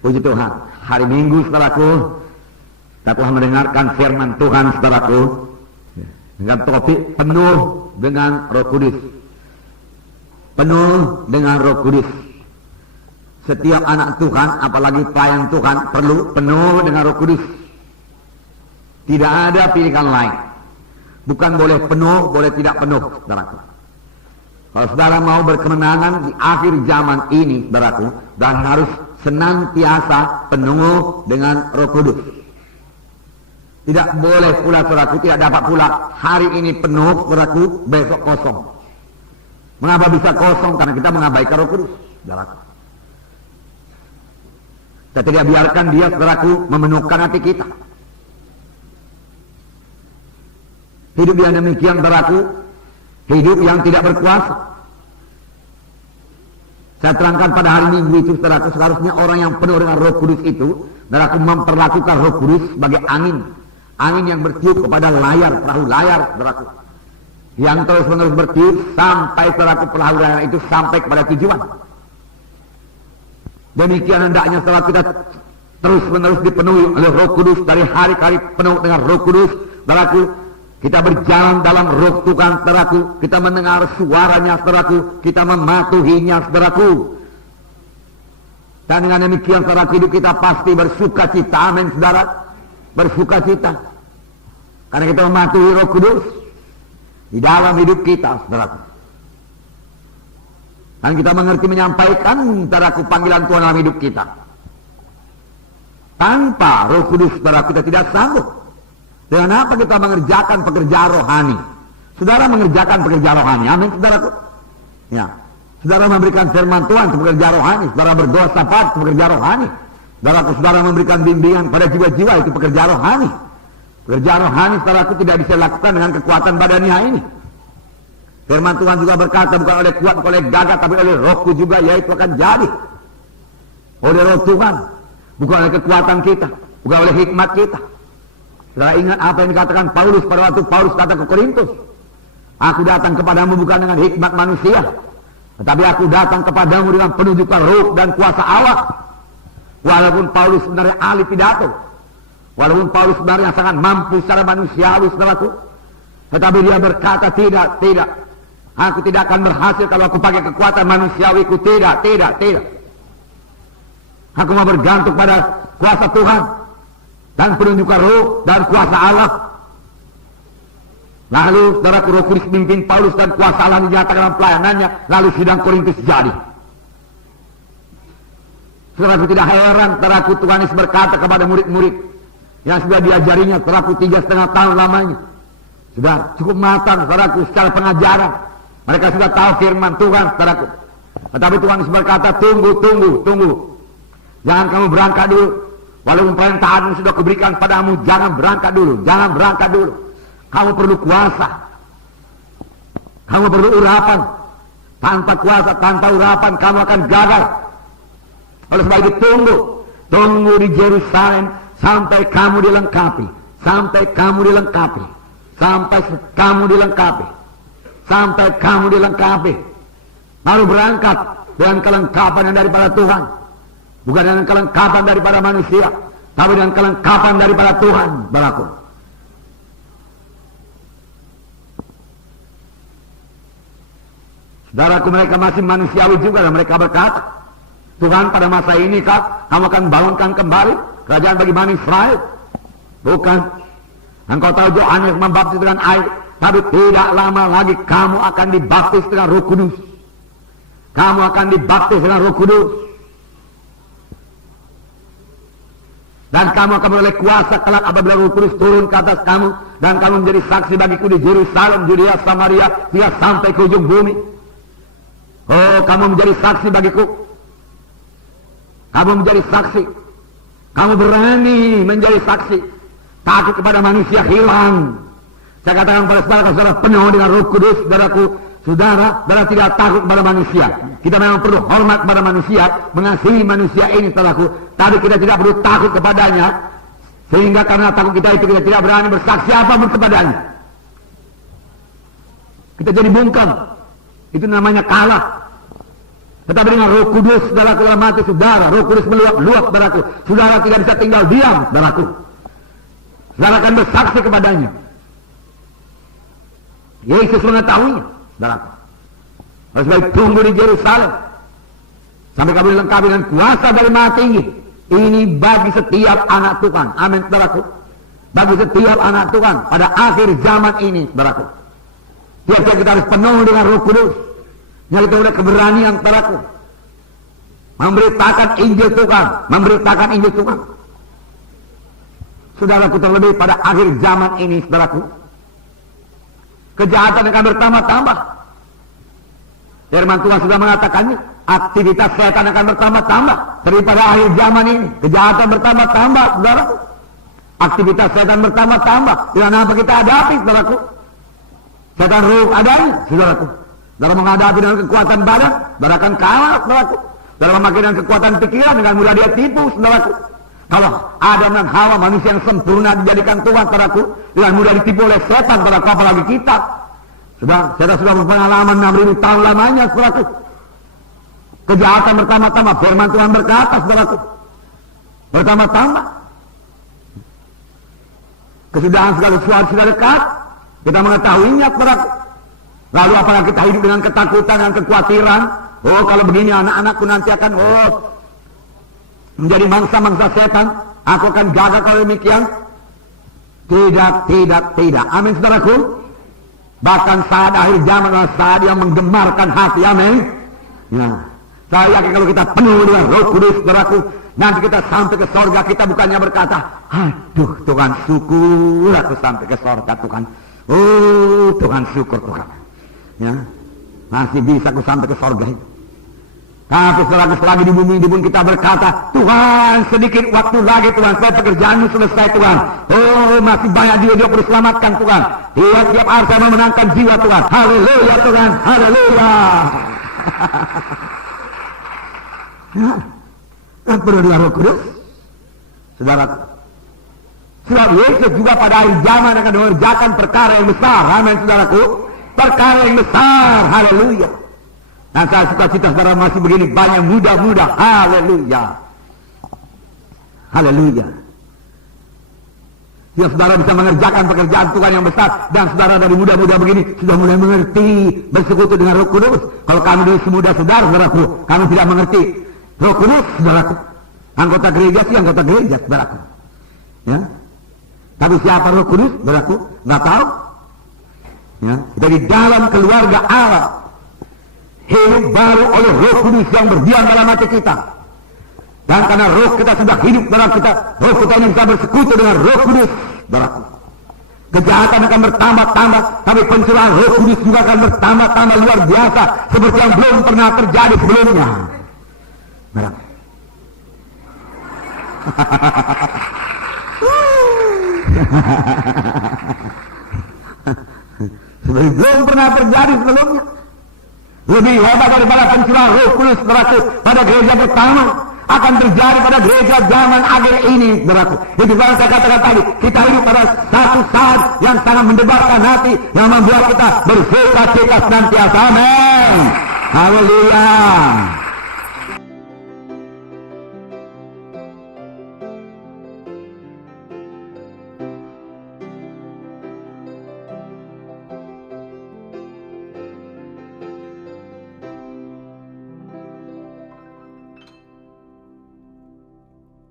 Puji Tuhan, hari Minggu saudaraku, kita telah mendengarkan firman Tuhan saudaraku, dengan topik penuh dengan Roh Kudus. Penuh dengan Roh Kudus. Setiap anak Tuhan, apalagi pelayan Tuhan, perlu penuh dengan Roh Kudus. Tidak ada pilihan lain. Bukan boleh penuh, boleh tidak penuh, saudaraku. Kalau saudara mau berkemenangan di akhir zaman ini, saudaraku, dan harus senantiasa penuh dengan Roh Kudus. Tidak boleh pula, saudaraku, tidak dapat pula hari ini penuh, saudaraku, besok kosong. Mengapa bisa kosong? Karena kita mengabaikan Roh Kudus, saudaraku. Kita tidak biarkan dia, saudaraku, memenuhkan hati kita. Hidup yang demikian, saudaraku, hidup yang tidak berkuasa. Saya terangkan pada hari Minggu itu, saudaraku, seharusnya orang yang penuh dengan Roh Kudus itu, saudaraku, memperlakukan Roh Kudus sebagai angin. Angin yang bertiup kepada layar, perahu layar, saudaraku. Yang terus-menerus bertiup sampai, saudaraku, perahu layar itu sampai kepada tujuan. Demikian hendaknya, saudaraku, kita terus-menerus dipenuhi oleh Roh Kudus, dari hari ke hari penuh dengan Roh Kudus, saudaraku. Kita berjalan dalam Roh Tuhan, saudaraku. Kita mendengar suaranya, saudaraku. Kita mematuhinya, saudaraku. Dan dengan demikian, saudaraku, hidup kita pasti bersuka cita. Amin, saudara. Bersuka cita. Karena kita mematuhi Roh Kudus di dalam hidup kita, saudaraku. Dan kita mengerti menyampaikan, saudaraku, panggilan Tuhan dalam hidup kita. Tanpa Roh Kudus, saudaraku, kita tidak sanggup. Dengan apa kita mengerjakan pekerjaan rohani? Saudara mengerjakan pekerjaan rohani. Amin, saudaraku. Ya. Saudara memberikan firman Tuhan itu pekerjaan rohani. Saudara berdoa syafaat itu pekerjaan rohani. Saudara memberikan bimbingan pada jiwa-jiwa itu pekerjaan rohani. Pekerjaan rohani, saudaraku, tidak bisa dilakukan dengan kekuatan badania ini. Firman Tuhan juga berkata, bukan oleh kuat, bukan oleh gagah, tapi oleh Rohku juga, yaitu akan jadi. Oleh Roh Tuhan, bukan oleh kekuatan kita, bukan oleh hikmat kita. Saudara ingat apa yang dikatakan Paulus pada waktu Paulus kata ke Korintus, aku datang kepadamu bukan dengan hikmat manusia, tetapi aku datang kepadamu dengan penunjukan roh dan kuasa Allah. Walaupun Paulus sebenarnya ahli pidato, walaupun Paulus sebenarnya sangat mampu secara manusiawi, saudaraku, tetapi dia berkata, tidak, aku tidak akan berhasil kalau aku pakai kekuatan manusiawiku, tidak. Aku mau bergantung pada kuasa Tuhan dan penunjukan roh dan kuasa Allah. Lalu, saudaraku, Roh Kudus memimpin Paulus dan kuasa Allah dinyatakan dalam pelayanannya. Lalu sidang Korintus jadi. Saudaraku, tidak heran, saudaraku, Tuhan Yesus berkata kepada murid-murid yang sudah diajarinya, saudaraku, 3,5 tahun lamanya. Sudah cukup matang, saudaraku, secara pengajaran. Mereka sudah tahu firman Tuhan, saudaraku. Tetapi Tuhan Yesus berkata, tunggu. Jangan kamu berangkat dulu. Walaupun perintahmu sudah kuberikan padamu, jangan berangkat dulu. Kamu perlu kuasa. Kamu perlu urapan. Tanpa kuasa, tanpa urapan, kamu akan gagal. Oleh sebab itu tunggu di Yerusalem sampai kamu dilengkapi. Sampai kamu dilengkapi. Baru berangkat dengan kelengkapan yang daripada Tuhan. Bukan dengan kelengkapan daripada manusia, tapi dengan kelengkapan daripada Tuhan, saudaraku. Saudaraku, mereka masih manusiawi juga, dan mereka berkata, Tuhan, pada masa ini kamu akan bangunkan kembali kerajaan bagi Bani Israel. Bukan. Engkau tahu Yohanes membaptis dengan air, tapi tidak lama lagi kamu akan dibaptis dengan Roh Kudus. Dan kamu akan menoleh kuasa kelak apabila Roh Kudus turun ke atas kamu, dan kamu menjadi saksi bagiku di Yerusalem, Judea, Samaria, hingga sampai ke ujung bumi. Oh, kamu menjadi saksi bagiku. Kamu menjadi saksi. Kamu berani menjadi saksi. Takut kepada manusia hilang. Saya katakan pada saudara penuh dengan Roh Kudus, saudaraku, saudara tidak takut kepada manusia. Kita memang perlu hormat kepada manusia, mengasihi manusia ini, saudaraku. Tapi kita tidak perlu takut kepadanya, sehingga karena takut kita itu kita tidak berani bersaksi apapun kepadanya. Kita jadi bungkam. Itu namanya kalah. Tetapi dengan Roh Kudus, saudaraku, dalam hati saudara, Roh Kudus meluap-luap, saudaraku. Saudara tidak bisa tinggal diam, saudaraku. Saudara akan bersaksi kepadanya. Yesus mengetahuinya, saudaraku. Harus baik tunggu di Yerusalem sampai kamu dilengkapi dengan kuasa dari Maha Tinggi. Ini bagi setiap anak Tuhan. Amin, saudaraku. Bagi setiap anak Tuhan pada akhir zaman ini, saudaraku. Tiap-tiap kita harus penuh dengan Roh Kudus. Yang kita udah keberanian, saudaraku. Memberitakan Injil Tuhan. Memberitakan Injil Tuhan. Saudaraku, terlebih pada akhir zaman ini, saudaraku. Kejahatan akan bertambah-tambah. Firman Tuhan sudah mengatakannya. Aktivitas setan akan bertambah-tambah. Terlebih pada akhir zaman ini. Kejahatan bertambah-tambah, saudaraku. Aktivitas setan bertambah-tambah. Dengan apa kita hadapi, saudaraku? Setan ruh adanya, saudaraku. Dalam menghadapi dengan kekuatan badan, saudara akan kalah, saudaraku. Dalam memakai dengan kekuatan pikiran, dengan mudah dia tipu, saudaraku. Kalau Adam dan Hawa, manusia yang sempurna dijadikan Tuhan, saudaraku, dengan mudah ditipu oleh setan, saudaraku, apalagi kita. Saya sudah berpengalaman 6.000 tahun lamanya, saudaraku. Kejahatan bertambah-tambah, firman Tuhan berkata, saudaraku. Bertambah-tambah. Kesudahan segala sesuatu sudah dekat. Kita mengetahuinya, saudaraku. Lalu apakah kita hidup dengan ketakutan dan kekhawatiran? Oh, kalau begini anak-anakku nanti akan menjadi mangsa-mangsa setan. Aku akan jaga kalau demikian. Tidak. Amin, saudaraku. Bahkan saat akhir zaman adalah saat yang menggemarkan hati. Amin. Nah, saya yakin kalau kita penuh dengan Roh Kudus, saudaraku, nanti kita sampai ke sorga, kita bukannya berkata, aduh Tuhan, syukur aku sampai ke sorga, Tuhan. Oh Tuhan, syukur Tuhan. Ya, masih bisa aku sampai ke sorga itu. Tapi selagi di bumi ini pun kita berkata, Tuhan, sedikit waktu lagi Tuhan, supaya pekerjaanmu selesai Tuhan. Oh, masih banyak jiwa perlu selamatkan Tuhan. Tiap-tiap hari saya memenangkan jiwa Tuhan. Haleluya Tuhan, haleluya. Ya, perlu dengan Roh Kudus, saudara. Sebab Yesus juga pada akhir zaman akan mengerjakan perkara yang besar. Amin, saudaraku. Perkara yang besar, haleluya. Dan saya suka cita saudara masih begini banyak muda-muda, haleluya. Haleluya. Ya, saudara bisa mengerjakan pekerjaan Tuhan yang besar. Dan saudara dari muda-muda begini sudah mulai mengerti bersekutu dengan Roh Kudus. Kalau kami dari semuda saudaraku, kami tidak mengerti Roh Kudus, saudaraku. Anggota gereja sih anggota gereja, saudaraku. Ya. Tapi siapa Roh Kudus, saudaraku? Nggak tahu. Ya. Kita di dalam keluarga Allah. Hidup baru oleh Roh Kudus yang berdiam dalam hati kita. Dan karena roh kita sudah hidup dalam kita, roh kita ini bisa bersekutu dengan Roh Kudus, saudaraku. Kejahatan akan bertambah-tambah, tapi pencurahan Roh Kudus juga akan bertambah-tambah luar biasa, seperti yang belum pernah terjadi sebelumnya. Seperti belum pernah terjadi sebelumnya. Lebih hebat daripada pencurahan Roh Kudus, saudaraku, pada gereja pertama akan terjadi pada gereja zaman akhir ini, saudaraku. Itu yang saya katakan tadi, kita hidup pada satu saat yang sangat mendebarkan hati, yang membuat kita bersuka cita senantiasa. Amin. Haleluya.